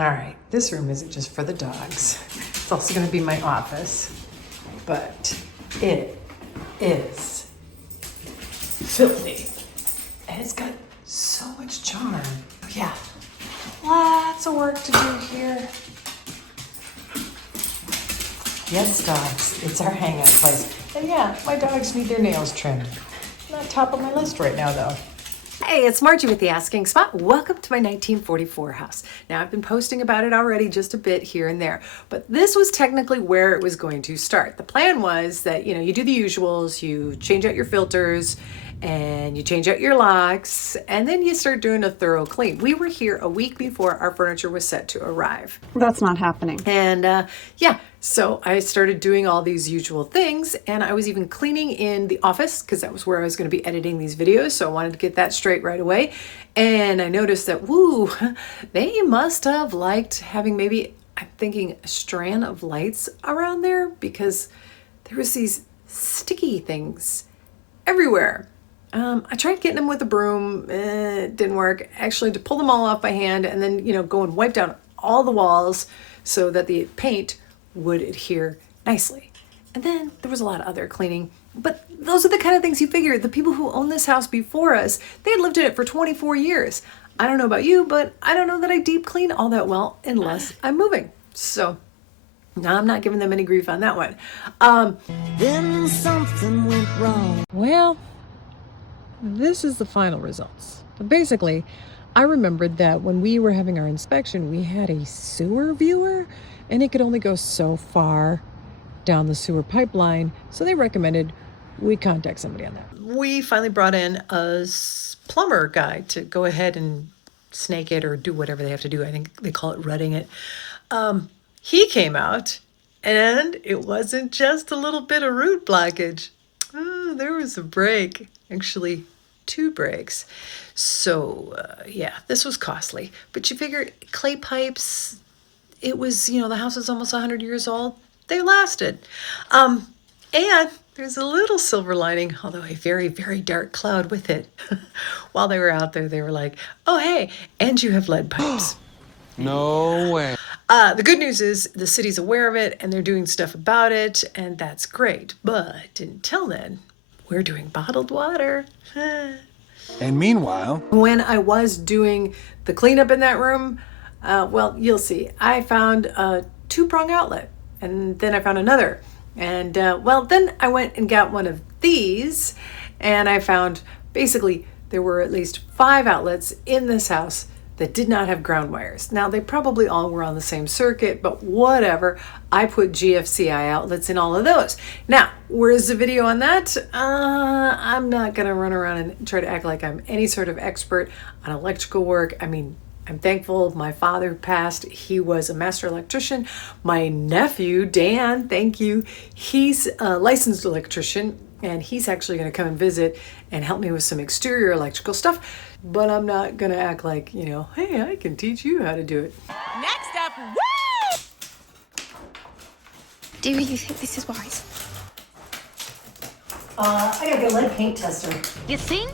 All right, this room isn't just for the dogs. It's also gonna be my office, but it is filthy. And it's got so much charm. Yeah, lots of work to do here. Yes, dogs, it's our hangout place. And yeah, my dogs need their nails trimmed. Not top of my list right now, though. Hey, it's Margie with The Asking Spot. Welcome to my 1944 house. Now, I've been posting about it already just a bit here and there, but this was technically where it was going to start. The plan was that, you do the usuals, you change out your filters, and you change out your locks, and then you start doing a thorough clean. We were here a week before our furniture was set to arrive. That's not happening. And so I started doing all these usual things, and I was even cleaning in the office because that was where I was going to be editing these videos. So I wanted to get that straight right away. And I noticed that, they must have liked having maybe, I'm thinking, a strand of lights around there because there was these sticky things everywhere. I tried getting them with a broom, it didn't work. Actually, to pull them all off by hand and then, go and wipe down all the walls so that the paint would adhere nicely. And then there was a lot of other cleaning, but those are the kind of things you figure. The people who owned this house before us, they had lived in it for 24 years. I don't know about you, but I don't know that I deep clean all that well unless I'm moving. So no, I'm not giving them any grief on that one. Then something went wrong. Well, this is the final results. Basically, I remembered that when we were having our inspection, we had a sewer viewer and it could only go so far down the sewer pipeline. So they recommended we contact somebody on that. We finally brought in a plumber guy to go ahead and snake it or do whatever they have to do. I think they call it rutting it. He came out and it wasn't just a little bit of root blockage. Oh, there was a break. Actually, 2 breaks. So, this was costly. But you figure clay pipes, it was, the house is almost 100 years old. They lasted. And there's a little silver lining, although a very, very dark cloud with it. While they were out there, they were like, oh, hey, and you have lead pipes. No way. The good news is the city's aware of it and they're doing stuff about it, and that's great. But until then, we're doing bottled water. And meanwhile, when I was doing the cleanup in that room, you'll see. I found a 2-prong outlet, and then I found another. And then I went and got one of these, and I found basically there were at least 5 outlets in this house that did not have ground wires. Now, they probably all were on the same circuit, but whatever. I put GFCI outlets in all of those. Now, where's the video on that? I'm not gonna run around and try to act like I'm any sort of expert on electrical work. I mean, I'm thankful my father passed. He was a master electrician. My nephew, Dan, thank you. He's a licensed electrician, and he's actually gonna come and visit and help me with some exterior electrical stuff. But I'm not gonna act like, hey, I can teach you how to do it. Next up, woo! Do you think this is wise? I gotta get a lead paint tester. You think?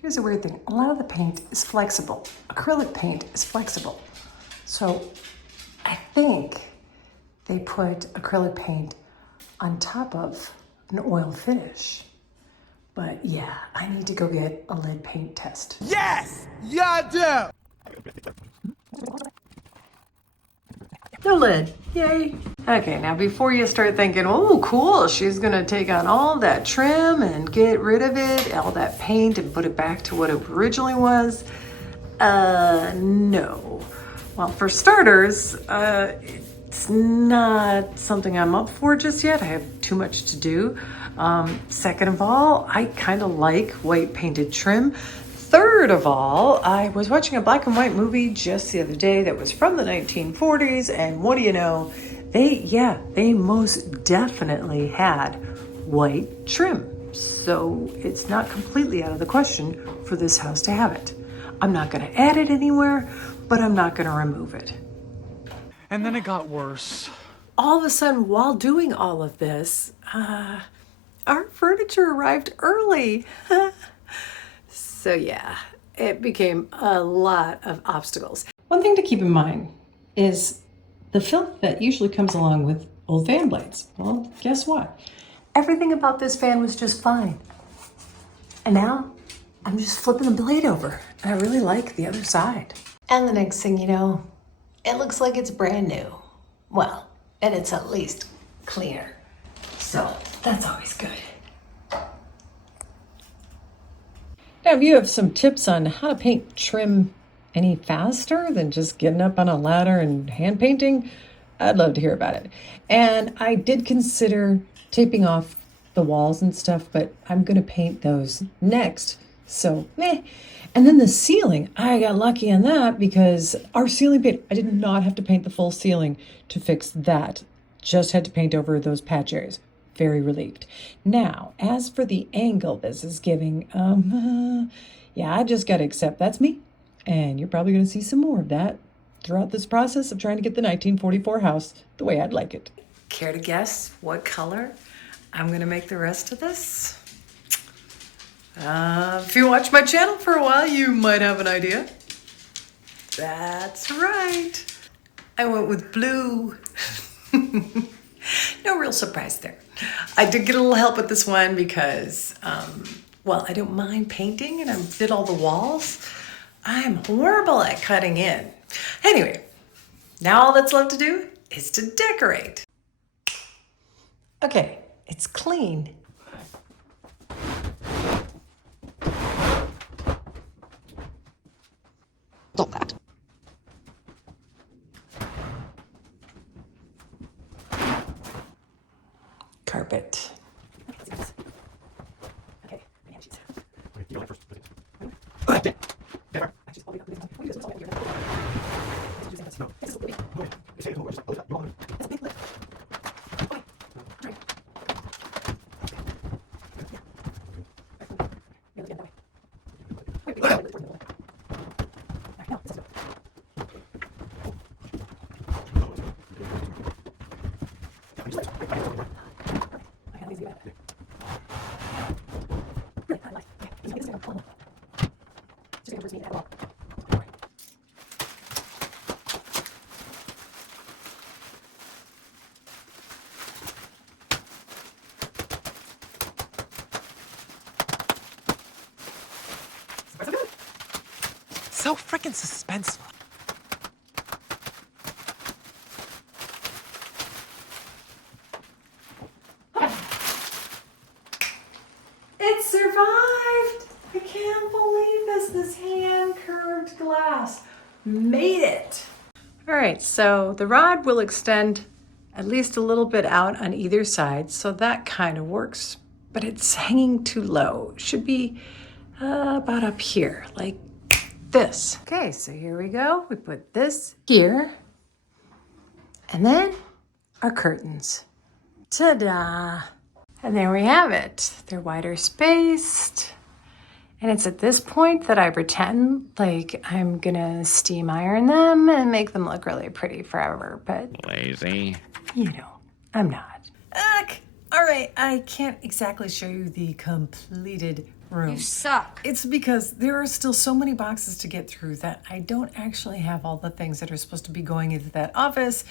Here's a weird thing. A lot of the paint is flexible. Acrylic paint is flexible. So I think they put acrylic paint on top of an oil finish. But yeah, I need to go get a lead paint test. yes, y'all do. No lead, yay. Okay, now before you start thinking, oh cool, she's gonna take on all that trim and get rid of it, all that paint and put it back to what it originally was, no. Well, for starters, it's not something I'm up for just yet. I have too much to do. Second of all, I kind of like white painted trim. Third of all, I was watching a black and white movie just the other day that was from the 1940s, and what do you know? They most definitely had white trim. So it's not completely out of the question for this house to have it. I'm not gonna add it anywhere, but I'm not gonna remove it. And then it got worse. All of a sudden, while doing all of this, our furniture arrived early. So yeah, it became a lot of obstacles. One thing to keep in mind is the filth that usually comes along with old fan blades. Well, guess what? Everything about this fan was just fine. And now I'm just flipping the blade over. I really like the other side. And the next thing you know, it looks like it's brand new. Well, and it's at least cleaner. So that's always good. Now, if you have some tips on how to paint trim any faster than just getting up on a ladder and hand painting, I'd love to hear about it. And I did consider taping off the walls and stuff, but I'm going to paint those next. So, meh. And then the ceiling, I got lucky on that because our ceiling paint, I did not have to paint the full ceiling to fix that. Just had to paint over those patch areas. Very relieved. Now, as for the angle this is giving, yeah, I just got to accept that's me. And you're probably going to see some more of that throughout this process of trying to get the 1944 house the way I'd like it. Care to guess what color I'm gonna make the rest of this? If you watch my channel for a while, you might have an idea. That's right. I went with blue. No real surprise there. I did get a little help with this one because, well, I don't mind painting and I did all the walls. I'm horrible at cutting in. Anyway, now all that's left to do is to decorate. Okay, it's clean. Stop that. Carpet. So freaking suspenseful. It survived! I can't believe this hand-curved glass made it. All right, so the rod will extend at least a little bit out on either side, so that kind of works, but it's hanging too low. It should be about up here, like this. Okay, so here we go. We put this here, and then our curtains. Ta-da! And there we have it. They're wider spaced. And it's at this point that I pretend like I'm gonna steam iron them and make them look really pretty forever, but Lazy. you know, I'm not. All right, I can't exactly show you the completed room. You suck. It's because there are still so many boxes to get through that I don't actually have all the things that are supposed to be going into that office.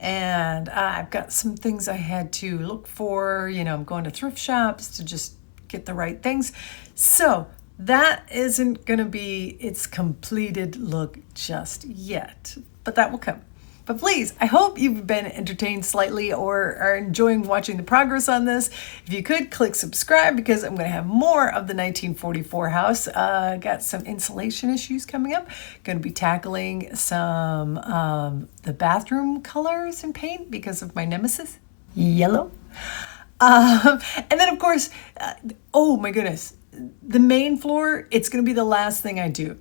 And I've got some things I had to look for. You know, I'm going to thrift shops to just get the right things. So that isn't going to be its completed look just yet, but that will come. But please, I hope you've been entertained slightly or are enjoying watching the progress on this. If you could, click subscribe because I'm going to have more of the 1944 house. Got some insulation issues coming up. Going to be tackling some the bathroom colors and paint because of my nemesis, yellow. And then, of course, oh my goodness, the main floor, it's going to be the last thing I do.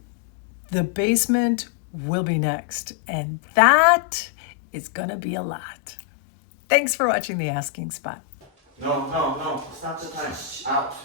The basement will be next, and that is gonna be a lot. Thanks for watching The Asking Spot. No, stop the time. Out.